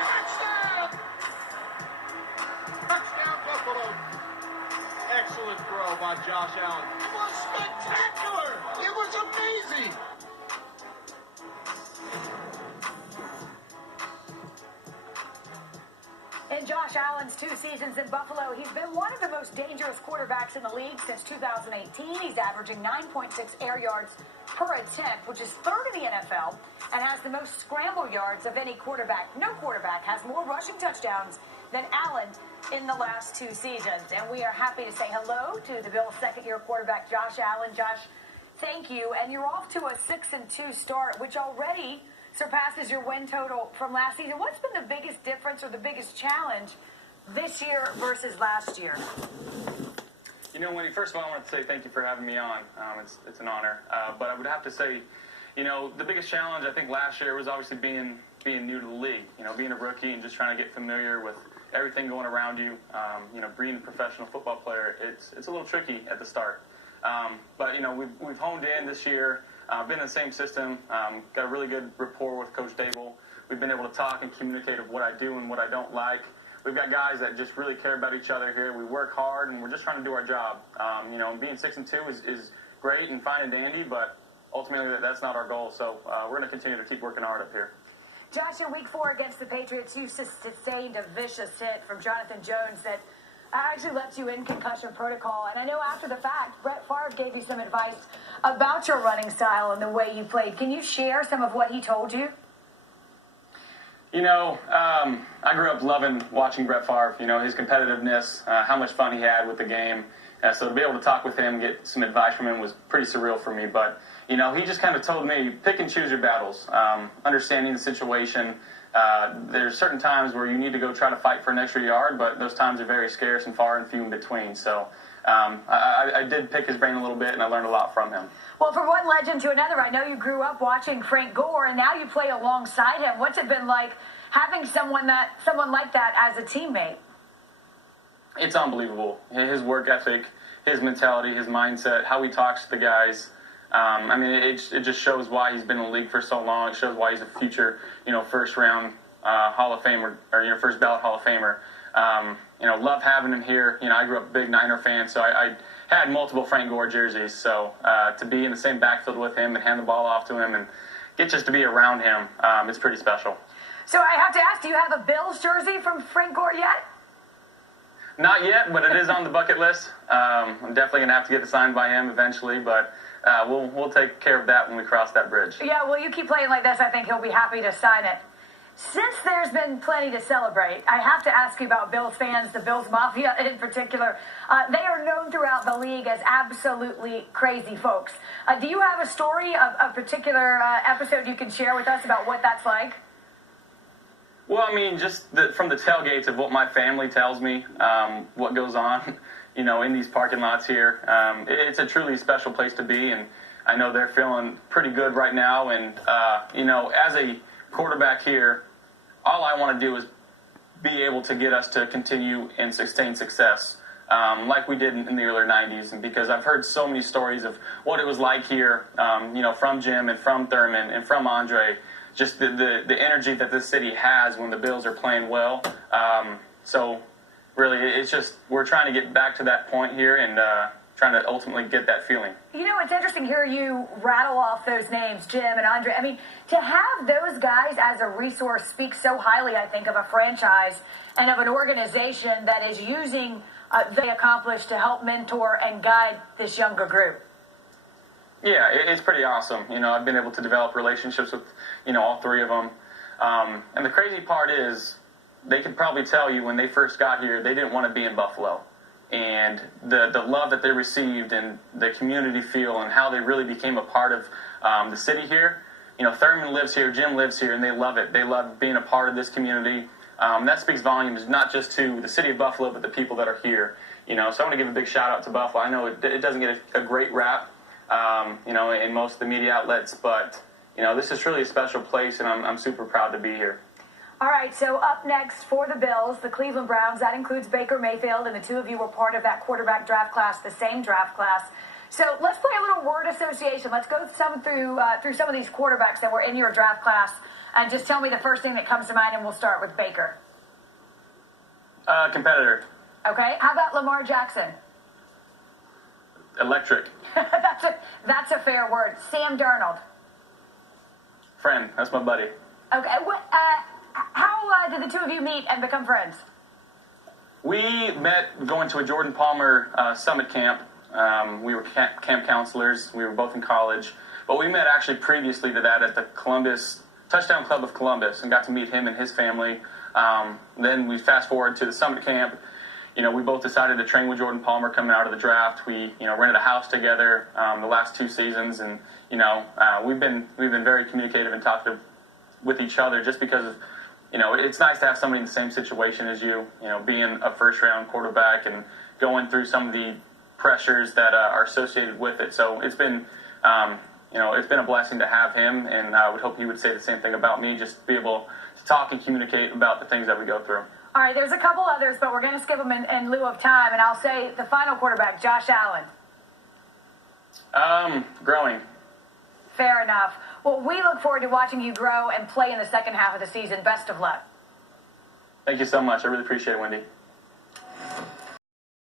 Touchdown! Touchdown, Buffalo. Excellent throw by Josh Allen. It was spectacular. It was amazing. In Josh Allen's 2 seasons in Buffalo, he's been one of the most dangerous quarterbacks in the league since 2018. He's averaging 9.6 air yards per attempt, which is third in the NFL, and has the most scramble yards of any quarterback. No quarterback has more rushing touchdowns than Allen in the last 2 seasons. And we are happy to say hello to the Bills' second-year quarterback, Josh Allen. Josh, thank you. And you're off to a 6-2 start, which already surpasses your win total from last season. What's been the biggest difference or the biggest challenge this year versus last year? You know, Wendy, first of all, I want to say thank you for having me on. It's an honor. But I would have to say, you know, the biggest challenge I think last year was obviously being new to the league. You know, being a rookie and just trying to get familiar with everything going around you. You know, being a professional football player, it's a little tricky at the start. But you know, we've honed in this year. Been in the same system. Got a really good rapport with Coach Dable. We've been able to talk and communicate of what I do and what I don't like. We've got guys that just really care about each other here. We work hard, and we're just trying to do our job. You know, being 6-2 is great and fine and dandy, but ultimately that's not our goal. So we're going to continue to keep working hard up here. Josh, in Week 4 against the Patriots, you sustained a vicious hit from Jonathan Jones that actually left you in concussion protocol. And I know after the fact, Brett Favre gave you some advice about your running style and the way you played. Can you share some of what he told you? You know, I grew up loving watching Brett Favre, you know, his competitiveness, how much fun he had with the game. So to be able to talk with him, get some advice from him was pretty surreal for me. But, you know, he just kind of told me, pick and choose your battles, understanding the situation. There's certain times where you need to go try to fight for an extra yard, but those times are very scarce and far and few in between. So I did pick his brain a little bit, and I learned a lot from him. Well, from one legend to another, I know you grew up watching Frank Gore, and now you play alongside him. What's it been like having someone like that as a teammate? It's unbelievable. His work ethic, his mentality, his mindset, how he talks to the guys. I mean, it just shows why he's been in the league for so long. It shows why he's a future, you know, first-round Hall of Famer, or your first ballot Hall of Famer. You know, love having him here. You know, I grew up a big Niner fan, so I had multiple Frank Gore jerseys. So to be in the same backfield with him and hand the ball off to him and get just to be around him, it's pretty special. So I have to ask, do you have a Bills jersey from Frank Gore yet? Not yet, but it is on the bucket list. I'm definitely going to have to get it signed by him eventually, but we'll take care of that when we cross that bridge. Yeah, well, you keep playing like this, I think he'll be happy to sign it. Since there's been plenty to celebrate, I have to ask you about Bills fans, the Bills Mafia in particular. They are known throughout the league as absolutely crazy folks. Do you have a story, a particular episode you can share with us about what that's like? Well, I mean, just from the tailgates of what my family tells me, what goes on, you know, in these parking lots here, it's a truly special place to be, and I know they're feeling pretty good right now. And, you know, as a quarterback here, all I want to do is be able to get us to continue and sustain success like we did in the early 90s. And because I've heard so many stories of what it was like here, you know, from Jim and from Thurman and from Andre, just the energy that this city has when the Bills are playing well. So really, it's just we're trying to get back to that point here and trying to ultimately get that feeling. You know, it's interesting to hear you rattle off those names, Jim and Andre. I mean, to have those guys as a resource speaks so highly, I think, of a franchise and of an organization that is using they accomplished to help mentor and guide this younger group. Yeah, it's pretty awesome. You know, I've been able to develop relationships with, you know, all three of them. And the crazy part is they could probably tell you when they first got here, they didn't want to be in Buffalo. And the love that they received and the community feel and how they really became a part of the city here. You know, Thurman lives here, Jim lives here, and they love it. They love being a part of this community. That speaks volumes, not just to the city of Buffalo, but the people that are here. You know, so I want to give a big shout out to Buffalo. I know it doesn't get a great rap, you know, in most of the media outlets, but, you know, this is truly a special place, and I'm super proud to be here. All right, so up next for the Bills, the Cleveland Browns. That includes Baker Mayfield, and the two of you were part of that quarterback draft class, the same draft class. So let's play a little word association. Let's go through some of these quarterbacks that were in your draft class And just tell me the first thing that comes to mind, and we'll start with Baker. Competitor. Okay. How about Lamar Jackson? Electric. That's a fair word. Sam Darnold. Friend. That's my buddy. Okay. How did the two of you meet and become friends? We met going to a Jordan Palmer summit camp. We were camp counselors. We were both in college. But we met actually previously to that at the Touchdown Club of Columbus, and got to meet him and his family. Then we fast forward to the summit camp. We both decided to train with Jordan Palmer coming out of the draft. We, rented a house together the last 2 seasons, and we've been very communicative and talkative with each other, just because of, it's nice to have somebody in the same situation as you. Being a first-round quarterback and going through some of the pressures that are associated with it. So it's been, it's been a blessing to have him, and I would hope he would say the same thing about me. Just be able to talk and communicate about the things that we go through. All right, there's a couple others, but we're going to skip them in lieu of time, and I'll say the final quarterback, Josh Allen. Growing. Fair enough. Well, we look forward to watching you grow and play in the second half of the season. Best of luck. Thank you so much. I really appreciate it, Wendy.